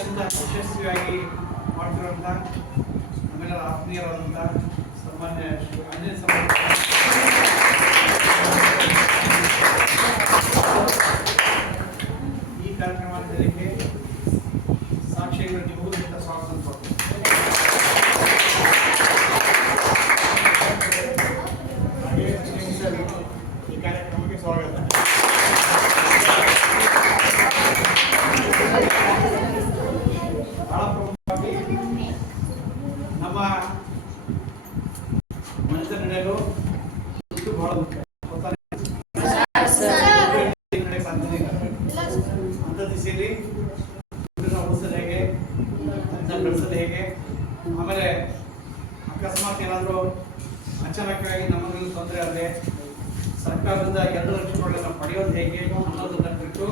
ಅತ್ಯಂತ ಯಶಸ್ವಿಯಾಗಿ ಮಾಡ್ತಿರುವಂಥ ನಮ್ಮೆಲ್ಲರ ಆತ್ಮೀಯರಾದಂಥ ಸನ್ಮಾನ್ಯ ಶ್ರೀ ಆಂಜನೇಯ ಸ್ವಾಮಿ ಈ ಕಾರ್ಯಕ್ರಮ ನಡೆಯಲಿಕ್ಕೆ ಸಾಕ್ಷಿಗಳು ನಿಮಗೂ ಸಹಿತ ಸ್ವಾಗತ ಕೊಡ್ತೀನಿ ಹಾಗೆ ನಿಮ್ಗೆ ಸರ್ ಈ ಕಾರ್ಯಕ್ರಮಕ್ಕೆ ಸ್ವಾಗತ ಮನುಷ್ಯರು ಬಹಳ ದುಃಖ ಅಂತ ದಿಸೆಯಲ್ಲಿ ನಮ್ಮ ಹೇಗೆ ಅಂತ ಹೇಗೆ, ಆಮೇಲೆ ಅಕಸ್ಮಾತ್ ಏನಾದರೂ ಅಚಾನಕವಾಗಿ ತೊಂದರೆ ಆದರೆ ಸರ್ಕಾರದಿಂದ ಎರಡು ಲಕ್ಷ ರೂಪಾಯಿಗಳನ್ನು ಪಡೆಯೋದು ಹೇಗೆ ಅನ್ನೋದನ್ನು ಕುರಿತು